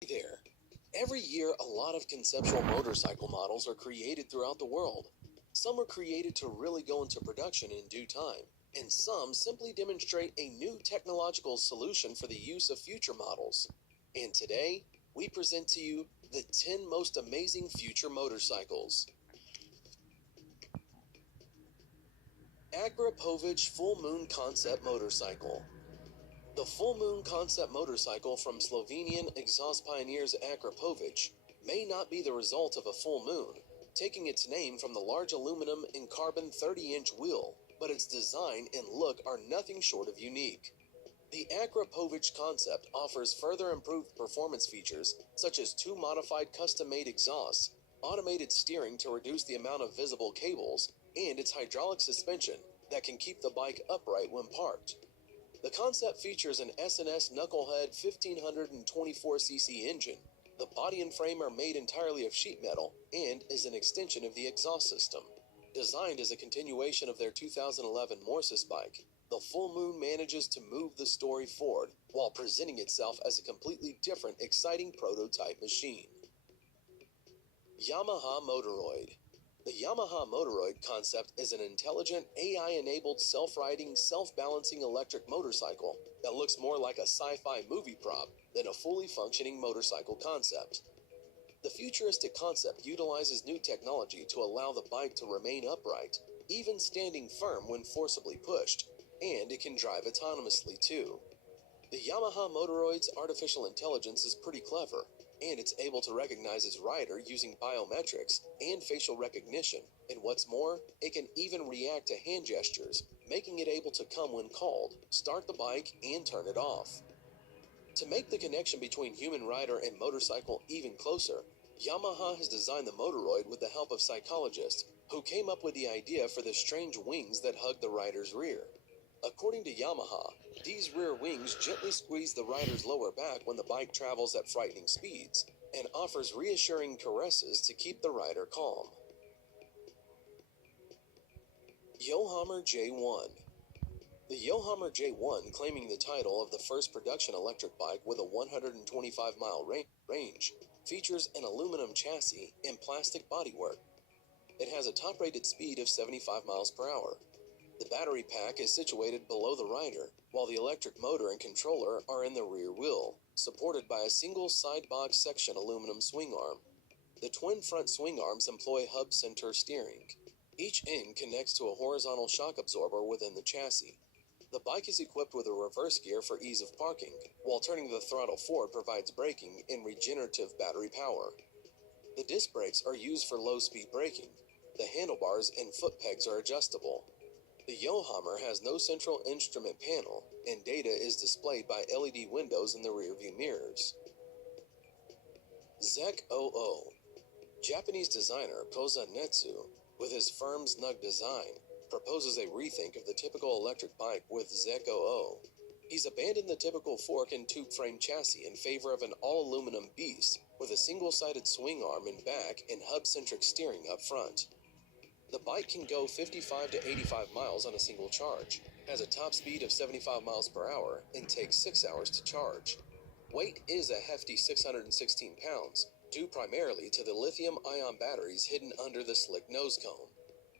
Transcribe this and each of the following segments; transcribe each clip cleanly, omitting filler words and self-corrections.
Hey there. Every year, a lot of conceptual motorcycle models are created throughout the world. Some are created to really go into production in due time, and some simply demonstrate a new technological solution for the use of future models. And today, we present to you the 10 most amazing future motorcycles. Akrapovic Full Moon Concept Motorcycle. The Full Moon concept motorcycle from Slovenian exhaust pioneers Akrapovic may not be the result of a full moon, taking its name from the large aluminum and carbon 30-inch wheel, but its design and look are nothing short of unique. The Akrapovic concept offers further improved performance features such as two modified custom-made exhausts, automated steering to reduce the amount of visible cables, and its hydraulic suspension that can keep the bike upright when parked. The concept features an S&S Knucklehead 1524cc engine. The body and frame are made entirely of sheet metal and is an extension of the exhaust system. Designed as a continuation of their 2011 Morsis bike, the Full Moon manages to move the story forward while presenting itself as a completely different, exciting prototype machine. Yamaha Motoroid. The Yamaha Motoroid concept is an intelligent, AI-enabled, self-riding, self-balancing electric motorcycle that looks more like a sci-fi movie prop than a fully functioning motorcycle concept. The futuristic concept utilizes new technology to allow the bike to remain upright, even standing firm when forcibly pushed, and it can drive autonomously too. The Yamaha Motoroid's artificial intelligence is pretty clever, and it's able to recognize its rider using biometrics and facial recognition, and what's more, it can even react to hand gestures, making it able to come when called, start the bike, and turn it off. To make the connection between human rider and motorcycle even closer, Yamaha has designed the Motoroid with the help of psychologists who came up with the idea for the strange wings that hug the rider's rear. According to Yamaha, these rear wings gently squeeze the rider's lower back when the bike travels at frightening speeds and offers reassuring caresses to keep the rider calm. Yohammer J1. The Yohammer J1, claiming the title of the first production electric bike with a 125-mile range, features an aluminum chassis and plastic bodywork. It has a top-rated speed of 75 miles per hour. The battery pack is situated below the rider, while the electric motor and controller are in the rear wheel, supported by a single side box section aluminum swing arm. The twin front swing arms employ hub center steering. Each end connects to a horizontal shock absorber within the chassis. The bike is equipped with a reverse gear for ease of parking, while turning the throttle forward provides braking and regenerative battery power. The disc brakes are used for low-speed braking. The handlebars and foot pegs are adjustable. The Yohammer has no central instrument panel, and data is displayed by LED windows in the rearview mirrors. Zek 00. Japanese designer Koza Netsu, with his firm snug design, proposes a rethink of the typical electric bike with Zek 00. He's abandoned the typical fork and tube frame chassis in favor of an all-aluminum beast with a single-sided swing arm in back and hub-centric steering up front. The bike can go 55 to 85 miles on a single charge, has a top speed of 75 miles per hour, and takes 6 hours to charge. Weight is a hefty 616 pounds, due primarily to the lithium-ion batteries hidden under the slick nose cone.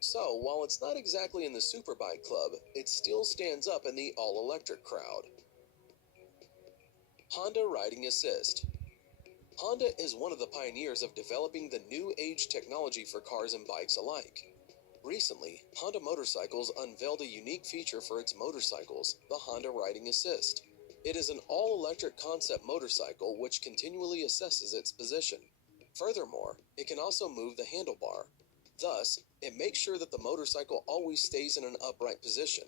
So, while it's not exactly in the superbike club, it still stands up in the all-electric crowd. Honda Riding Assist. Honda is one of the pioneers of developing the new age technology for cars and bikes alike. Recently, Honda Motorcycles unveiled a unique feature for its motorcycles, the Honda Riding Assist. It is an all-electric concept motorcycle which continually assesses its position. Furthermore, it can also move the handlebar. Thus, it makes sure that the motorcycle always stays in an upright position.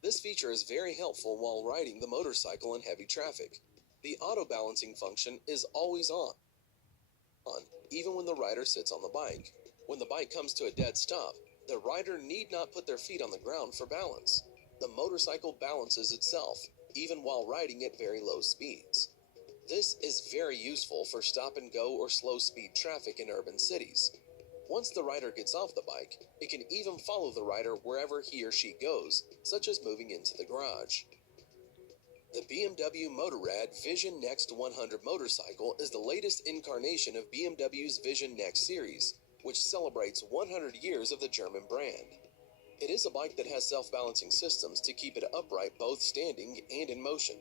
This feature is very helpful while riding the motorcycle in heavy traffic. The auto-balancing function is always on, even when the rider sits on the bike. When the bike comes to a dead stop, the rider need not put their feet on the ground for balance. The motorcycle balances itself, even while riding at very low speeds. This is very useful for stop-and-go or slow-speed traffic in urban cities. Once the rider gets off the bike, it can even follow the rider wherever he or she goes, such as moving into the garage. The BMW Motorrad Vision Next 100 motorcycle is the latest incarnation of BMW's Vision Next series, which celebrates 100 years of the German brand. It is a bike that has self-balancing systems to keep it upright both standing and in motion.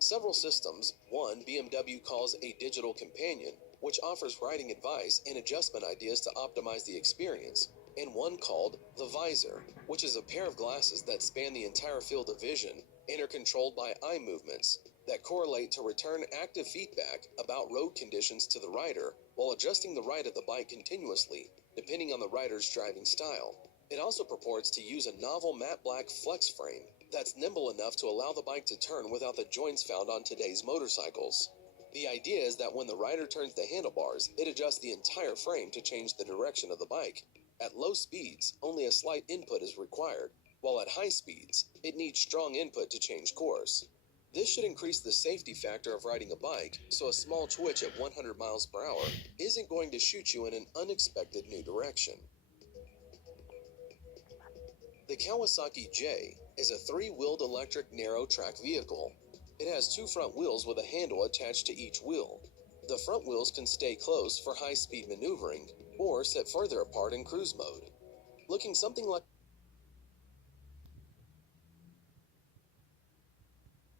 Several systems, one BMW calls a digital companion, which offers riding advice and adjustment ideas to optimize the experience, and one called the Visor, which is a pair of glasses that span the entire field of vision and are controlled by eye movements that correlate to return active feedback about road conditions to the rider while adjusting the ride of the bike continuously, depending on the rider's driving style. It also purports to use a novel matte black flex frame that's nimble enough to allow the bike to turn without the joints found on today's motorcycles. The idea is that when the rider turns the handlebars, it adjusts the entire frame to change the direction of the bike. At low speeds, only a slight input is required, while at high speeds, it needs strong input to change course. This should increase the safety factor of riding a bike, so a small twitch at 100 miles per hour isn't going to shoot you in an unexpected new direction. The Kawasaki J is a three-wheeled electric narrow-track vehicle. It has two front wheels with a handle attached to each wheel. The front wheels can stay close for high-speed maneuvering or set further apart in cruise mode. Looking something like